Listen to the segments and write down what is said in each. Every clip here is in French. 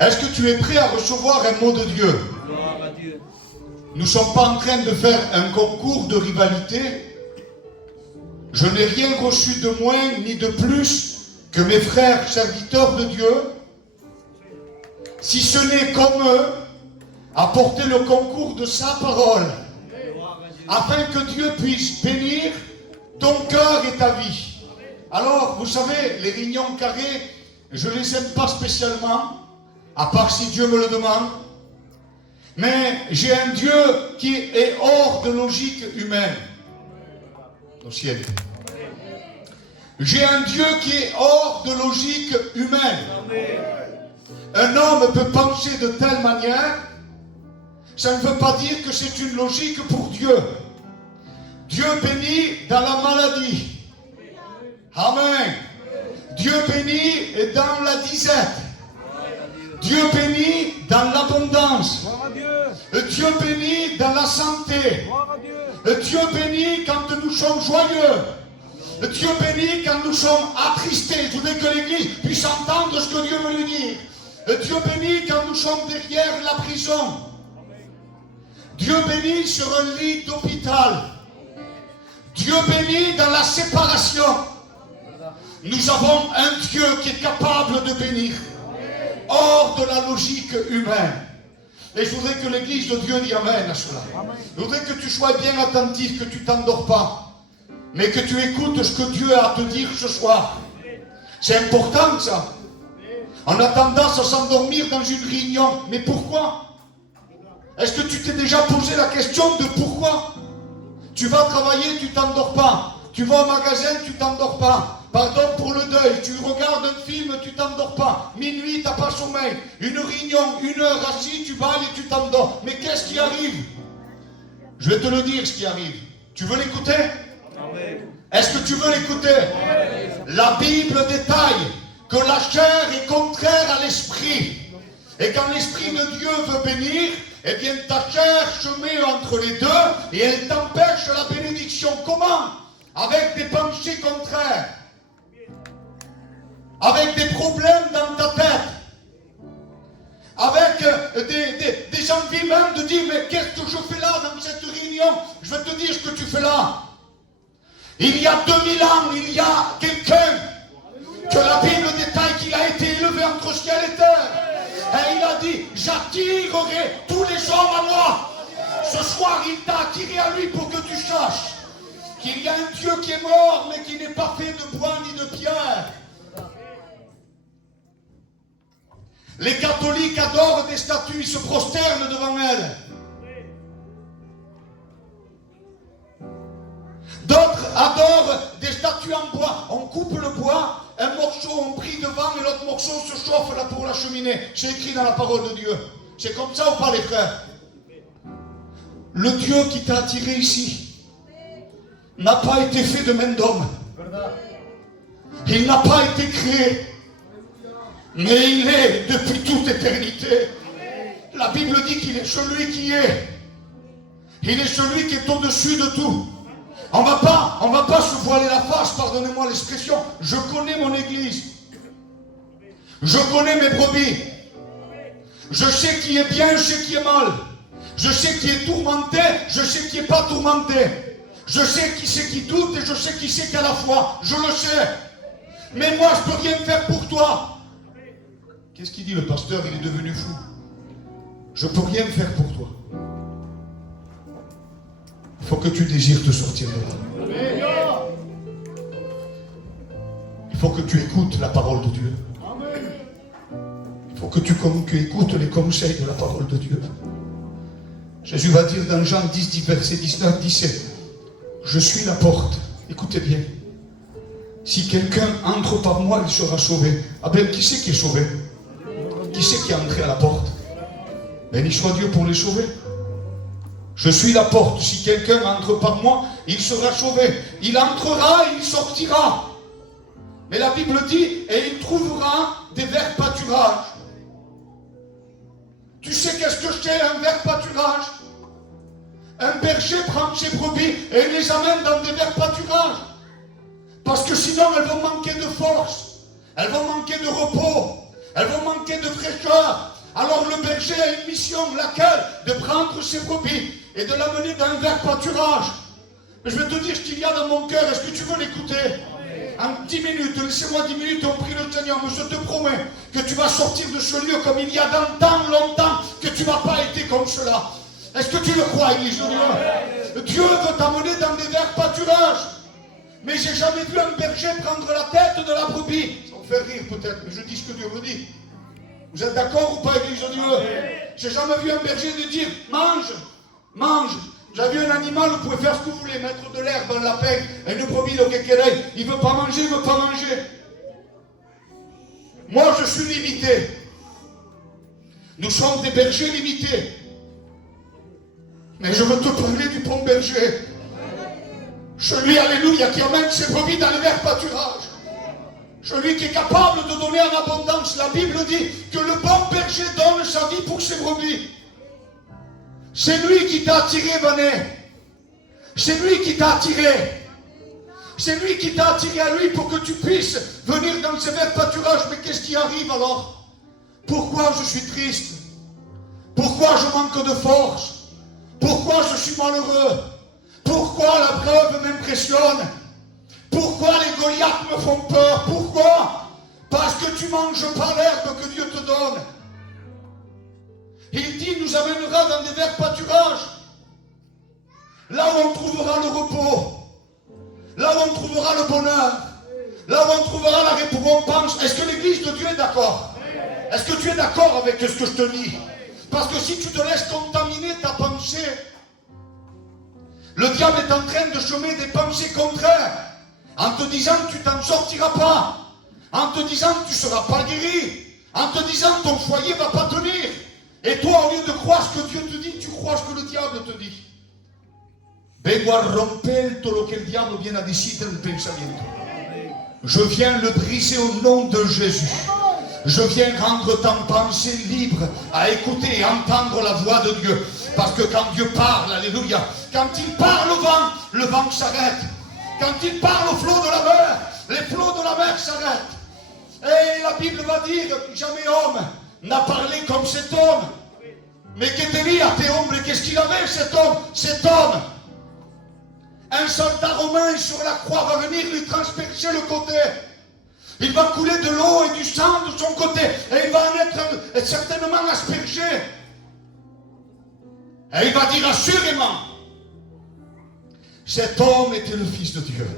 Est-ce que tu es prêt à recevoir un mot de Dieu? Gloire à Dieu. Nous ne sommes pas en train de faire un concours de rivalité. Je n'ai rien reçu de moins ni de plus que mes frères serviteurs de Dieu, si ce n'est comme eux, apporter le concours de sa parole, afin que Dieu puisse bénir ton cœur et ta vie. Alors, vous savez, les réunions carrées, je ne les aime pas spécialement, à part si Dieu me le demande. Mais j'ai un Dieu qui est hors de logique humaine. Au ciel. J'ai un Dieu qui est hors de logique humaine. Un homme peut penser de telle manière, ça ne veut pas dire que c'est une logique pour Dieu. Dieu bénit dans la maladie. Amen. Dieu bénit dans la disette. Dieu bénit dans l'abondance. Dieu bénit dans la santé. Dieu bénit quand nous sommes joyeux. Dieu bénit quand nous sommes attristés. Je voudrais que l'Église puisse entendre ce que Dieu veut lui dire. Dieu bénit quand nous sommes derrière la prison. Dieu bénit sur un lit d'hôpital. Dieu bénit dans la séparation. Nous avons un Dieu qui est capable de bénir, hors de la logique humaine. Et je voudrais que l'Église de Dieu dise Amen à cela. Je voudrais que tu sois bien attentif, que tu ne t'endors pas, mais que tu écoutes ce que Dieu a à te dire ce soir. C'est important ça. On a tendance à s'endormir dans une réunion. Mais pourquoi? Est-ce que tu t'es déjà posé la question de pourquoi? Tu vas travailler, tu ne t'endors pas. Tu vas au magasin, tu ne t'endors pas. Pardon pour le deuil, tu regardes un film, tu ne t'endors pas. Minuit, tu n'as pas sommeil. Une réunion, 1 heure assis, tu bailles et tu t'endors. Mais qu'est-ce qui arrive? Je vais te le dire ce qui arrive. Tu veux l'écouter? Est-ce que tu veux l'écouter? La Bible détaille que la chair est contraire à l'esprit. Et quand l'esprit de Dieu veut bénir, eh bien ta chair se met entre les deux et elle t'empêche la bénédiction. Comment? Avec des pensées contraires. Avec des problèmes dans ta tête. Avec des envies même de dire mais qu'est-ce que je fais là dans cette réunion? Je vais te dire ce que tu fais là. Il y a 2000 ans, il y a quelqu'un que la Bible détaille qu'il a été élevé entre ciel et terre. Et il a dit, j'attirerai tous les hommes à moi. Ce soir, il t'a attiré à lui pour que tu saches qu'il y a un Dieu qui est mort, mais qui n'est pas fait de bois ni de pierre. Les catholiques adorent des statues, ils se prosternent devant elles. D'autres adorent des statues en bois. On coupe le bois, un morceau on prie devant et l'autre morceau se chauffe là pour la cheminée. C'est écrit dans la parole de Dieu. C'est comme ça ou pas les frères? Le Dieu qui t'a attiré ici n'a pas été fait de main d'homme. Il n'a pas été créé. Mais il est depuis toute éternité. La Bible dit qu'il est celui qui est. Il est celui qui est au-dessus de tout. On va pas se voiler la face, pardonnez-moi l'expression. Je connais mon église. Je connais mes brebis. Je sais qui est bien, je sais qui est mal. Je sais qui est tourmenté, je sais qui n'est pas tourmenté. Je sais qui c'est qui doute et je sais qui c'est qui a la foi. Je le sais. Mais moi, je ne peux rien faire pour toi. Qu'est-ce qu'il dit le pasteur? Il est devenu fou. Je ne peux rien faire pour toi. Il faut que tu désires te sortir de là. Il faut que tu écoutes la parole de Dieu. Il faut que tu écoutes les conseils de la parole de Dieu. Jésus va dire dans Jean 10, verset 19, 17, je suis la porte. Écoutez bien. Si quelqu'un entre par moi, il sera sauvé. Ah ben, qui c'est qui est sauvé? Qui c'est qui est entré à la porte? Béni soit Dieu pour les sauver. Je suis la porte. Si quelqu'un entre par moi, il sera sauvé. Il entrera et il sortira. Mais la Bible dit, et il trouvera des verts pâturages. Tu sais qu'est-ce que c'est un vert pâturage? Un berger prend ses brebis et il les amène dans des verts pâturages. Parce que sinon elles vont manquer de force. Elles vont manquer de repos. Elles vont manquer de fraîcheur. Alors le berger a une mission, laquelle? De prendre ses brebis et de l'amener dans un vert pâturage. Mais je vais te dire ce qu'il y a dans mon cœur. Est-ce que tu veux l'écouter? En 10 minutes, laissez-moi 10 minutes, on prie le Seigneur. Mais je te promets que tu vas sortir de ce lieu comme il y a longtemps que tu n'as pas été comme cela. Est-ce que tu le crois, Église de Dieu? Dieu veut t'amener dans des verts pâturages. Mais j'ai jamais vu un berger prendre la tête de la brebis. Ça me fait rire peut-être, mais je dis ce que Dieu me dit. Vous êtes d'accord ou pas, Église de Dieu? J'ai jamais vu un berger lui dire, mange, mange. Vous avez vu un animal, vous pouvez faire ce que vous voulez, mettre de l'herbe, un lapin, une brebis, le kékéré. Il ne veut pas manger, il ne veut pas manger. Moi, je suis limité. Nous sommes des bergers limités. Mais je veux te parler du bon berger. Celui, alléluia, qui amène ses brebis dans les verts pâturages. Celui qui est capable de donner en abondance. La Bible dit que le bon berger donne sa vie pour ses brebis. C'est lui qui t'a attiré, Vanet. C'est lui qui t'a attiré. C'est lui qui t'a attiré à lui pour que tu puisses venir dans ces verts pâturages. Mais qu'est-ce qui arrive alors? Pourquoi je suis triste? Pourquoi je manque de force? Pourquoi je suis malheureux? Pourquoi la preuve m'impressionne? Pourquoi les Goliaths me font peur? Pourquoi? Parce que tu ne manges pas l'herbe que Dieu te donne. Il dit, nous amènera dans des verts pâturages. Là où on trouvera le repos. Là où on trouvera le bonheur. Là où on trouvera la récompense. Est-ce que l'Église de Dieu est d'accord? Est-ce que tu es d'accord avec ce que je te dis? Parce que si tu te laisses contaminer ta pensée, le diable est en train de semer des pensées contraires, en te disant que tu t'en sortiras pas, en te disant que tu ne seras pas guéri, en te disant que ton foyer ne va pas tenir. Et toi, au lieu de croire ce que Dieu te dit, tu crois ce que le diable te dit. Vengo a romper todo lo que el diablo viene a decirte en el pensamiento. Je viens le briser au nom de Jésus. Je viens rendre ta pensée libre à écouter et entendre la voix de Dieu. Parce que quand Dieu parle, alléluia, quand il parle au vent, le vent s'arrête. Quand il parle au flot de la mer, les flots de la mer s'arrêtent. Et la Bible va dire, jamais homme n'a parlé comme cet homme. Mais qu'était-il à tes ombres? Qu'est-ce qu'il avait cet homme? Cet homme, un soldat romain sur la croix va venir lui transpercer le côté. Il va couler de l'eau et du sang de son côté. Et il va en être certainement aspergé. Et il va dire assurément, cet homme était le Fils de Dieu.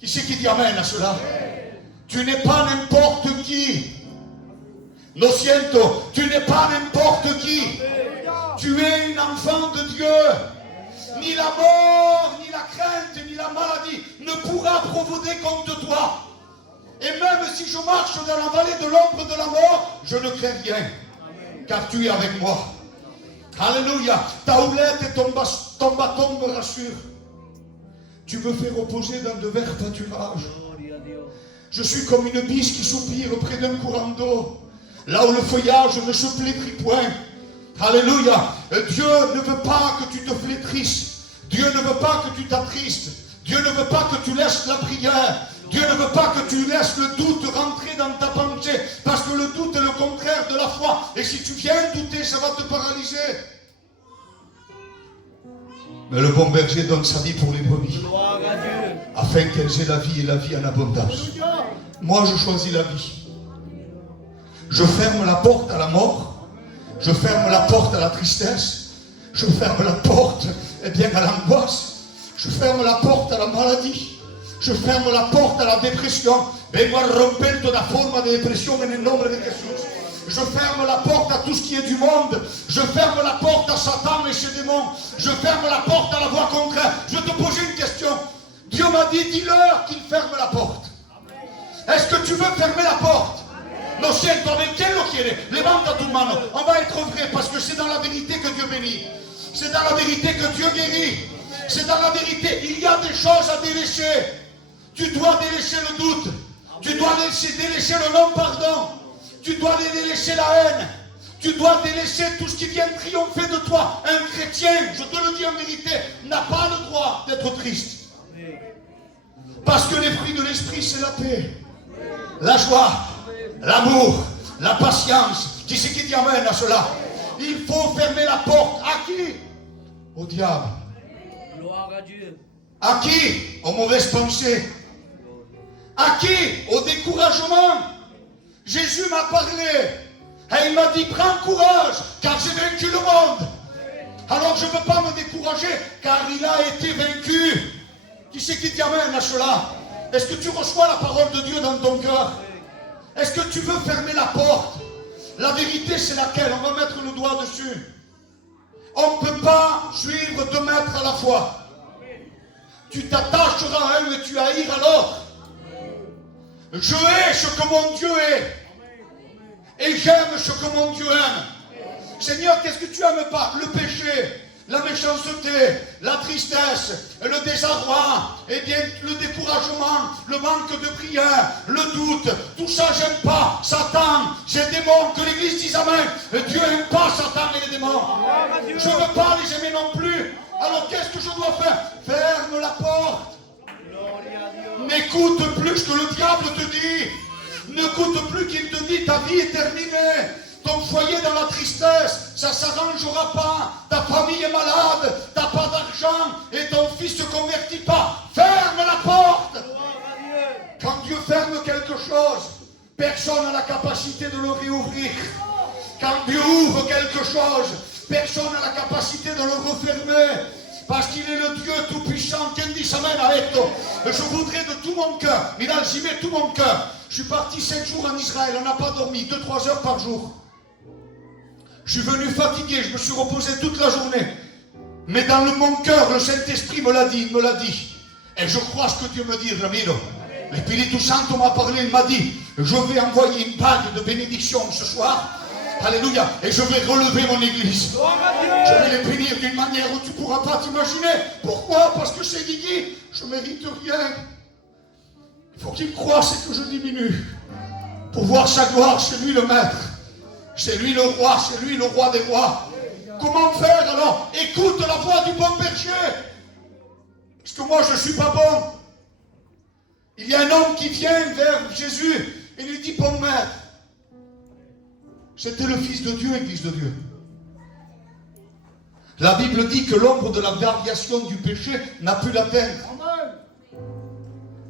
Qui c'est qui dit amen à cela? Tu n'es pas n'importe qui. Lo siento, tu n'es pas n'importe qui. Tu es un enfant de Dieu. Ni la mort, ni la crainte, ni la maladie ne pourra provoquer contre toi. Et même si je marche dans la vallée de l'ombre de la mort, je ne crains rien, car tu es avec moi. Alléluia. Ta houlette et ton bâton me rassurent. Tu me fais reposer dans de verts pâturages. Je suis comme une biche qui soupire près d'un courant d'eau, là où le feuillage ne se flétrit point. Alléluia. Dieu ne veut pas que tu te flétrisses. Dieu ne veut pas que tu t'attristes. Dieu ne veut pas que tu laisses la prière. Dieu ne veut pas que tu laisses le doute rentrer dans ta pensée. Parce que le doute est le contraire de la foi. Et si tu viens douter, ça va te paralyser. Mais le bon berger donne sa vie pour les brebis. Afin qu'elles aient la vie et la vie en abondance. Moi, je choisis la vie. Je ferme la porte à la mort. Je ferme la porte à la tristesse. Je ferme la porte, eh bien, à l'angoisse. Je ferme la porte à la maladie. Je ferme la porte à la dépression. Vengo a romper toda forma de dépression en el nombre de Jésus. Je ferme la porte à tout ce qui est du monde. Je ferme la porte à Satan et ses démons. Je ferme la porte à la voie contraire. Je vais te poser une question. Dieu m'a dit, dis-leur qu'il ferme la porte. Est-ce que tu veux fermer la porte? Lo siento, avec quel lo quiere? Levanta tu mano. On va être vrai parce que c'est dans la vérité que Dieu bénit. C'est dans la vérité que Dieu guérit. C'est dans la vérité. Il y a des choses à délaisser. Tu dois délaisser le doute. Tu dois délaisser le non-pardon. Tu dois délaisser la haine. Tu dois délaisser tout ce qui vient triompher de toi. Un chrétien, je te le dis en vérité, n'a pas le droit d'être triste. Parce que les fruits de l'esprit, c'est la paix, la joie, l'amour, la patience. Qui c'est qui dit amen à cela? Il faut fermer la porte. À qui? Au diable. Gloire à Dieu. À qui? Aux mauvaises pensées. À qui? Au découragement. Jésus m'a parlé et il m'a dit prends courage car j'ai vaincu le monde. Alors je ne veux pas me décourager car il a été vaincu. Qui c'est qui dit amen à cela? Est-ce que tu reçois la parole de Dieu dans ton cœur? Est-ce que tu veux fermer la porte? La vérité c'est laquelle? On va mettre le doigt dessus. On ne peut pas suivre 2 maîtres à la fois. Tu t'attacheras à un et tu haïras l'autre. Je hais ce que mon Dieu est. Et j'aime ce que mon Dieu aime. Seigneur, qu'est-ce que tu aimes pas? Le péché, la méchanceté, la tristesse, le désarroi, et bien le découragement, le manque de prière, le doute. Tout ça, j'aime pas. Satan, ces démons, que l'Église dise amen. Dieu n'aime pas Satan et les démons. Je ne veux pas les aimer non plus. Alors qu'est-ce que je dois faire? Ferme la porte. N'écoute plus ce que le diable te dit. N'écoute plus qu'il te dit ta vie est terminée. Ton foyer dans la tristesse, ça ne s'arrangera pas. Ta famille est malade, tu n'as pas d'argent et ton fils ne se convertit pas. Ferme la porte. Quand Dieu ferme quelque chose, personne n'a la capacité de le réouvrir. Quand Dieu ouvre quelque chose, personne n'a la capacité de le refermer. Parce qu'il est le Dieu tout-puissant. Qui dit amen avec toi? Je voudrais de tout mon cœur, mais là j'y mets tout mon cœur. Je suis parti 7 jours en Israël, on n'a pas dormi, 2-3 heures par jour. Je suis venu fatigué, je me suis reposé toute la journée. Mais dans mon cœur, le Saint-Esprit me l'a dit, il me l'a dit. Et je crois ce que Dieu me dit, Ramiro. L'Esprit Santo m'a parlé, il m'a dit, je vais envoyer une bague de bénédiction ce soir. Alléluia. Et je vais relever mon église. Je vais les bénir d'une manière où tu ne pourras pas t'imaginer. Pourquoi? Parce que c'est Guigui. Je ne mérite rien. Il faut qu'il croie, c'est que je diminue. Pour voir sa gloire, c'est lui le maître. C'est lui le roi, c'est lui le roi des rois. Comment faire alors? Écoute la voix du bon berger. Parce que moi je ne suis pas bon. Il y a un homme qui vient vers Jésus et lui dit bon maître. C'était le Fils de Dieu, Église de Dieu. La Bible dit que l'ombre de la variation du péché n'a pu l'atteindre.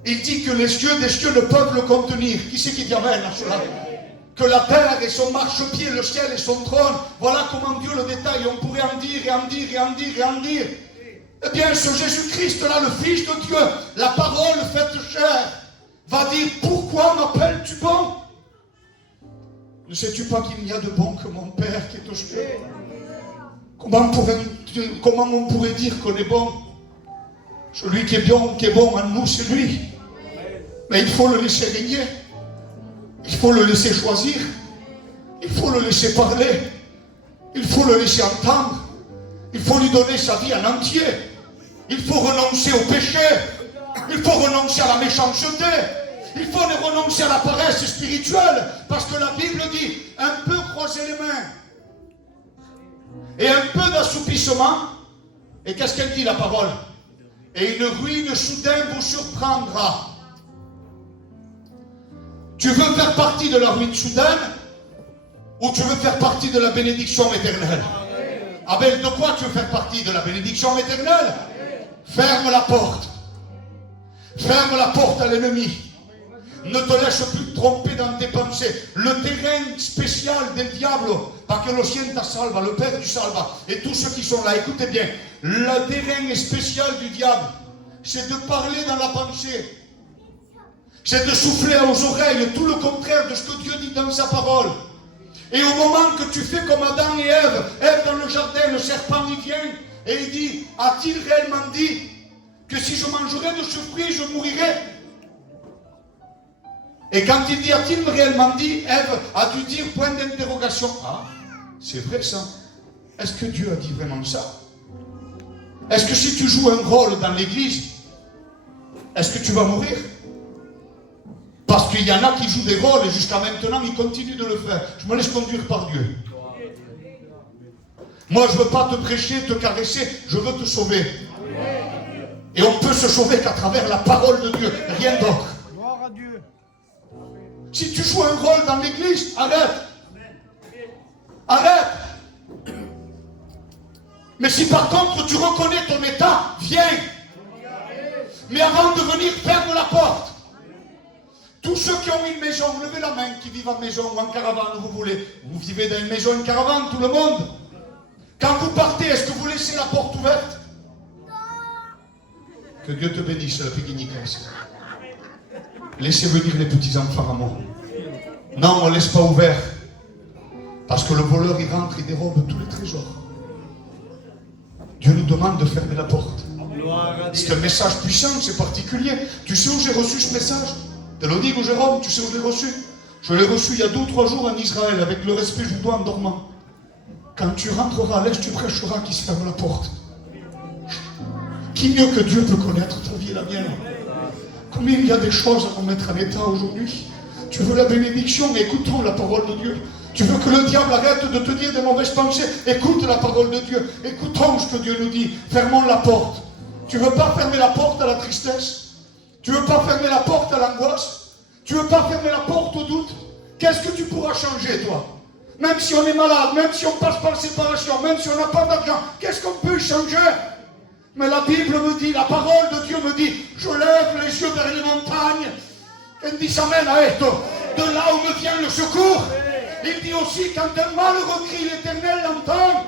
Il dit que les cieux des cieux ne peuvent le contenir. Qui c'est qui dit amen à cela? Que la terre est son marchepied, le ciel est son trône. Voilà comment Dieu le détaille. On pourrait en dire et en dire et en dire et en dire. Eh bien, ce Jésus-Christ-là, le Fils de Dieu, la parole faite chair, va dire, pourquoi m'appelles-tu bon? Ne sais-tu pas qu'il n'y a de bon que mon Père qui est aux cieux? Comment on pourrait dire qu'on est bon? Celui qui est bon en nous, c'est lui. Mais il faut le laisser régner. Il faut le laisser choisir. Il faut le laisser parler. Il faut le laisser entendre. Il faut lui donner sa vie en entier. Il faut renoncer au péché. Il faut renoncer à la méchanceté. Il faut renoncer à la paresse spirituelle. Parce que la Bible dit, un peu croiser les mains. Et un peu d'assoupissement. Et qu'est-ce qu'elle dit la parole? Et une ruine soudaine vous surprendra. Tu veux faire partie de la ruine soudaine ou tu veux faire partie de la bénédiction éternelle? Abel, de quoi tu veux faire partie? De la bénédiction éternelle? Ferme la porte. Ferme la porte à l'ennemi. Ne te laisse plus te tromper dans tes pensées. Le terrain spécial del diablo, parce que le sienta salva, le Père du salva, et tous ceux qui sont là, écoutez bien, le terrain spécial du diable, c'est de parler dans la pensée. C'est de souffler aux oreilles tout le contraire de ce que Dieu dit dans sa parole. Et au moment que tu fais comme Adam et Ève, Ève dans le jardin, le serpent y vient et il dit, a-t-il réellement dit que si je mangerais de ce fruit, je mourirais? Et quand il dit, a-t-il réellement dit, Ève a dû dire point d'interrogation. Ah, c'est vrai ça. Est-ce que Dieu a dit vraiment ça? Est-ce que si tu joues un rôle dans l'église, est-ce que tu vas mourir? Parce qu'il y en a qui jouent des rôles et jusqu'à maintenant ils continuent de le faire. Je me laisse conduire par Dieu. Moi je ne veux pas te prêcher, te caresser, je veux te sauver. Et on peut se sauver qu'à travers la parole de Dieu, rien d'autre. Si tu joues un rôle dans l'église, arrête. Arrête. Mais si par contre tu reconnais ton état, viens. Mais avant de venir, ferme la porte. Tous ceux qui ont une maison, levez la main, qui vivent en maison ou en caravane, où vous voulez. Vous vivez dans une maison, une caravane, tout le monde. Quand vous partez, est-ce que vous laissez la porte ouverte? Que Dieu te bénisse, la Péguinicaise. Laissez venir les petits-enfants à moi. Non, on ne laisse pas ouvert. Parce que le voleur, il rentre, il dérobe tous les trésors. Dieu nous demande de fermer la porte. C'est un message puissant, c'est particulier. Tu sais où j'ai reçu ce message? Te le dis, Jérôme, tu sais où je l'ai reçu? Je l'ai reçu il y a 2 ou 3 jours en Israël, avec le respect que je vous dois en dormant. Quand tu rentreras à l'est, tu prêcheras qu'il se ferme la porte. Qui mieux que Dieu peut connaître ta vie et la mienne? Combien il y a des choses à remettre en état aujourd'hui? Tu veux la bénédiction, écoutons la parole de Dieu. Tu veux que le diable arrête de te dire des mauvaises pensées? Écoute la parole de Dieu. Écoutons ce que Dieu nous dit. Fermons la porte. Tu ne veux pas fermer la porte à la tristesse? Tu ne veux pas fermer la porte à l'angoisse? Tu ne veux pas fermer la porte au doute? Qu'est-ce que tu pourras changer, toi? Même si on est malade, même si on passe par séparation, même si on n'a pas d'argent, qu'est-ce qu'on peut changer? Mais la Bible me dit, la parole de Dieu me dit, je lève les yeux vers les montagnes. Elle dit amen à esto. De là où me vient le secours. Il dit aussi, quand un malheureux crie, l'Éternel l'entend.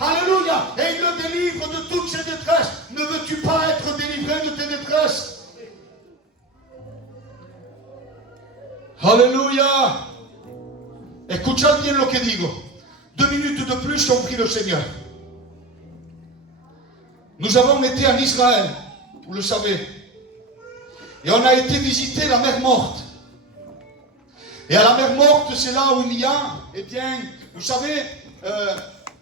Alléluia. Et il le délivre de toutes ses détresses. Ne veux-tu pas être délivré de tes détresses? Alléluia. Escuchad bien lo que digo. 2 minutes de plus, on prie le Seigneur. Nous avons été en Israël, vous le savez. Et on a été visiter la mer Morte. Et à la mer Morte, c'est là où il y a, eh bien, vous savez,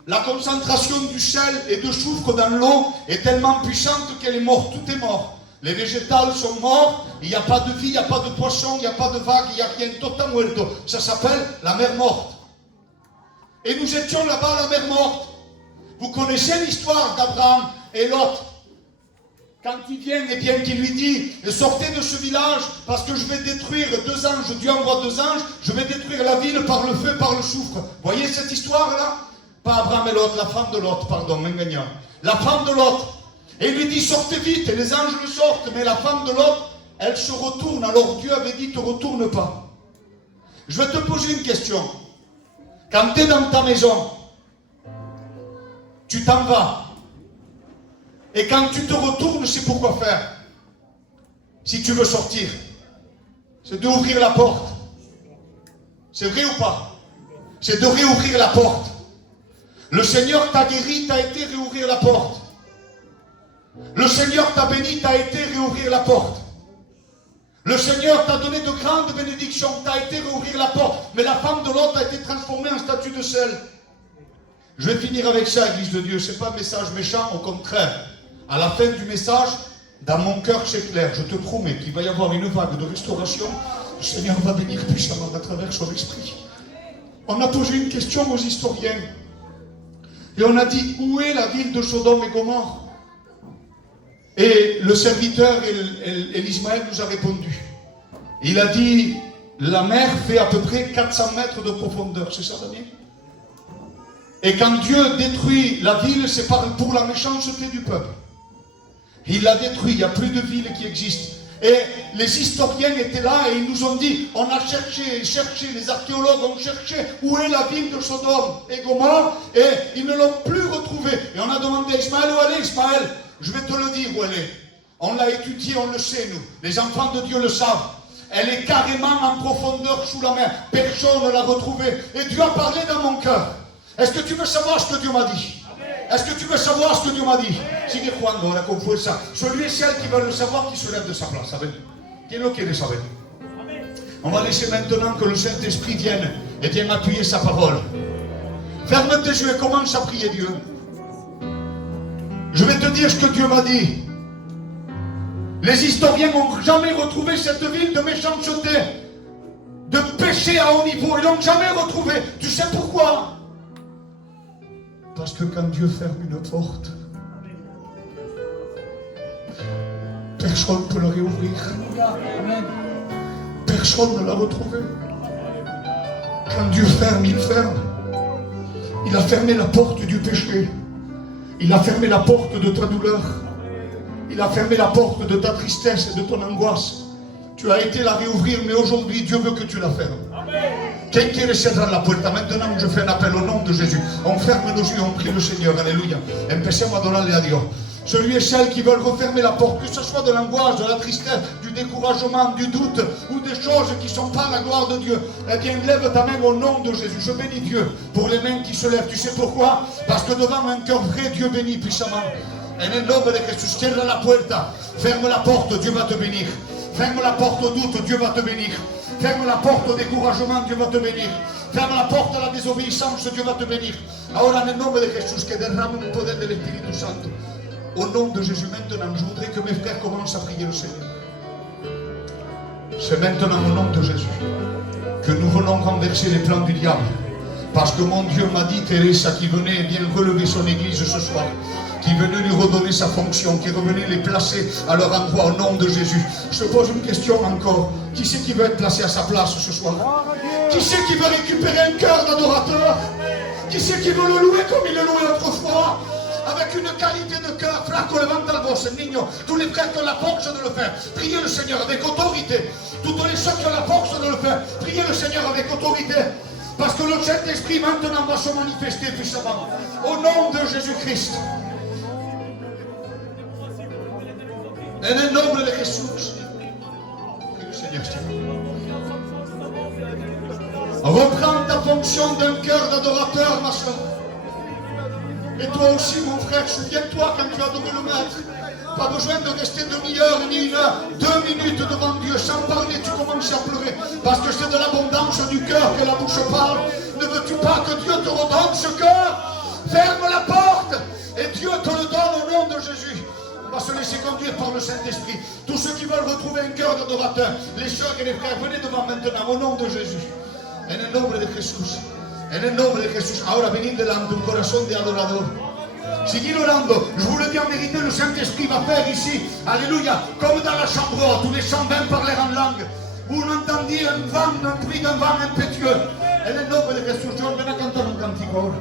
la concentration du sel et de soufre dans l'eau est tellement puissante qu'elle est morte, tout est mort. Les végétales sont morts, il n'y a pas de vie, il n'y a pas de poisson, il n'y a pas de vagues, il n'y a rien, tota muerto. Ça s'appelle la mer Morte. Et nous étions là-bas à la mer Morte. Vous connaissez l'histoire d'Abraham et Lot. Quand il vient, eh bien, qu'il lui dit, sortez de ce village, parce que je vais détruire 2 anges, Dieu envoie 2 anges, je vais détruire la ville par le feu, par le soufre. Voyez cette histoire-là? Pas Abraham et Lot, la femme de Lot, pardon, m'engagnant. La femme de Lot. Et il lui dit, sortez vite, et les anges le sortent, mais la femme de Lot, elle se retourne, alors Dieu avait dit, te retourne pas. Je vais te poser une question. Quand tu es dans ta maison, tu t'en vas. Et quand tu te retournes, c'est pour quoi faire? Si tu veux sortir, c'est d'ouvrir la porte. C'est vrai ou pas? C'est de réouvrir la porte. Le Seigneur t'a guéri, t'a été réouvrir la porte. Le Seigneur t'a béni, t'a été réouvrir la porte. Le Seigneur t'a donné de grandes bénédictions, t'a été réouvrir la porte. Mais la femme de l'autre a été transformée en statue de sel. Je vais finir avec ça, Église de Dieu. Ce n'est pas un message méchant, au contraire. À la fin du message, dans mon cœur, c'est clair. Je te promets qu'il va y avoir une vague de restauration. Le Seigneur va bénir puissamment à travers son esprit. On a posé une question aux historiens. Et on a dit, où est la ville de Sodome et Gomorrhe? Et le serviteur Elismaël nous a répondu. Il a dit, la mer fait à peu près 400 mètres de profondeur. C'est ça, Daniel? Et quand Dieu détruit la ville, c'est pour la méchanceté du peuple. Il l'a détruit, il n'y a plus de ville qui existe. Et les historiens étaient là et ils nous ont dit, on a cherché, les archéologues ont cherché où est la ville de Sodome et Gomorrhe, et ils ne l'ont plus retrouvée. Et on a demandé à Ismaël, où elle est, Ismaël? Je vais te le dire où elle est. On l'a étudiée, on le sait, nous. Les enfants de Dieu le savent. Elle est carrément en profondeur sous la mer. Personne ne l'a retrouvée. Et Dieu a parlé dans mon cœur. Est-ce que tu veux savoir ce que Dieu m'a dit? Est-ce que tu veux savoir ce que Dieu m'a dit? Sigue cuando, on a compris ça. Celui et celle qui veulent le savoir, qui se lève de sa place. Qui est le qui le savait? On va laisser maintenant que le Saint-Esprit vienne et vienne appuyer sa parole. Ferme tes yeux et commence à prier Dieu. Je vais te dire ce que Dieu m'a dit. Les historiens n'ont jamais retrouvé cette ville de méchanceté, de péché à haut niveau. Ils n'ont jamais retrouvé. Tu sais pourquoi? Parce que quand Dieu ferme une porte, personne ne peut la réouvrir. personne ne l'a retrouvé. Quand Dieu ferme, il ferme. Il a fermé la porte du péché. Il a fermé la porte de ta douleur. Il a fermé la porte de ta tristesse et de ton angoisse. Tu as été la réouvrir, mais aujourd'hui, Dieu veut que tu la fermes. Quien quiere cerrar la puerta? Maintenant, je fais un appel au nom de Jésus. On ferme nos yeux, on prie le Seigneur. Alléluia. Empecemos a adorarle a Dios. Celui et celle qui veulent refermer la porte, que ce soit de l'angoisse, de la tristesse, du découragement, du doute, ou des choses qui ne sont pas la gloire de Dieu, eh bien, lève ta main au nom de Jésus. Je bénis Dieu pour les mains qui se lèvent. Tu sais pourquoi? Parce que devant un cœur vrai, Dieu bénit puissamment. En el nombre de Jesús, cierra la puerta, ferme la porte, Dieu va te bénir. Ferme la porte au doute, Dieu va te bénir. Ferme la porte au découragement, Dieu va te bénir. Ferme la porte à la désobéissance, Dieu va te bénir. Ahora, en el nombre de Jesús, que derrame un poder del Espíritu Santo. Au nom de Jésus, maintenant, je voudrais que mes frères commencent à prier le Seigneur. C'est maintenant au nom de Jésus que nous venons renverser les plans du diable. Parce que mon Dieu m'a dit, Teresa, qui venait bien relever son église ce soir, qui venait lui redonner sa fonction, qui revenait les placer à leur endroit au nom de Jésus. Je te pose une question encore. Qui c'est qui veut être placé à sa place ce soir? Qui c'est qui veut récupérer un cœur d'adorateur? Qui c'est qui veut le louer comme il le louait autrefois? Avec une qualité de cœur, flaco, levanta la voce, niño. Tous les frères qui ont la force de le faire, priez le Seigneur avec autorité. Tous les ceux qui ont la force de le faire, priez le Seigneur avec autorité. Parce que le Saint-Esprit maintenant va se manifester puissamment. Au nom de Jésus-Christ. En el nombre de Jesús. Que le Seigneur t'aide. Reprends ta fonction d'un cœur d'adorateur, ma soeur. Et toi aussi, mon frère, souviens-toi quand tu as adoré le Maître. Pas besoin de rester demi-heure ni une heure, 2 minutes devant Dieu. Sans parler, tu commences à pleurer. Parce que c'est de l'abondance du cœur que la bouche parle. Ne veux-tu pas que Dieu te redonne ce cœur? Ferme la porte et Dieu te le donne au nom de Jésus. On va se laisser conduire par le Saint-Esprit. Tous ceux qui veulent retrouver un cœur d'adorateur, les soeurs et les frères, venez devant maintenant au nom de Jésus. En el nombre de Jesús. En el nombre de Jesús. Ahora venid delante un corazón de adorador. Seguir orando. Je vous le dis en vérité, le Saint-Esprit va faire ici, alléluia, comme dans la chambre haute, où les 120 parlèrent en langue. Vous entendiez un vent, un bruit d'un vent impétueux. En el nombre de Jesús. Yo ven a cantar un cántico ahora.